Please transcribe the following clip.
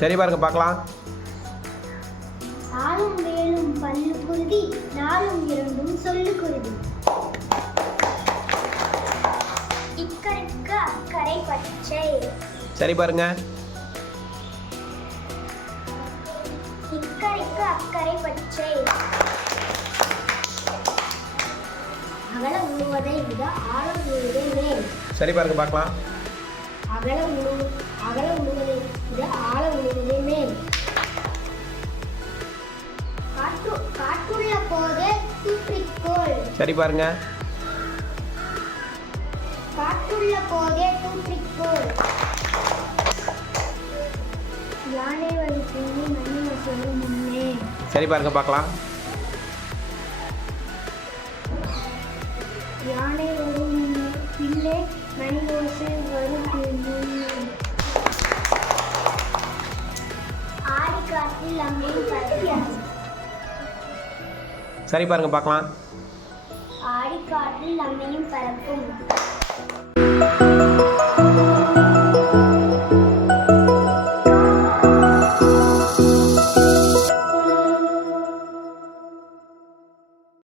சரி பாருங்க பார்க்கலாம். ஆளும் வேலும் பல்லு குருதி நாளும் இரண்டும் சொல்லு குருதி இக்கரைக்கு அக்கறை பச்சை. சரி பாருங்க. இக்கரைக்கு அக்கறை பச்சை. அகல உழுவதை விட ஆழம் உழுவதே மேல். சரி பாருங்க பார்க்கலாம். அகல உழு அகல உழுவதை விட ஆழ உழுவதே மேல் காற்று காற்றுள்ள போதே தூற்றிக்கோள். சரி பாருங்க. காற்றுள்ள போதே தூற்றிக்கோள். யானை வழி பின்னி மணி வசூலும் முன்னே. சரி பாருங்க பார்க்கலாம். யானை வரும் பின்னே மணி ஓசை சரி பாருங்க பார்க்கலாம். ஆடிக்காற்றில் அம்மையும் பறக்கும்.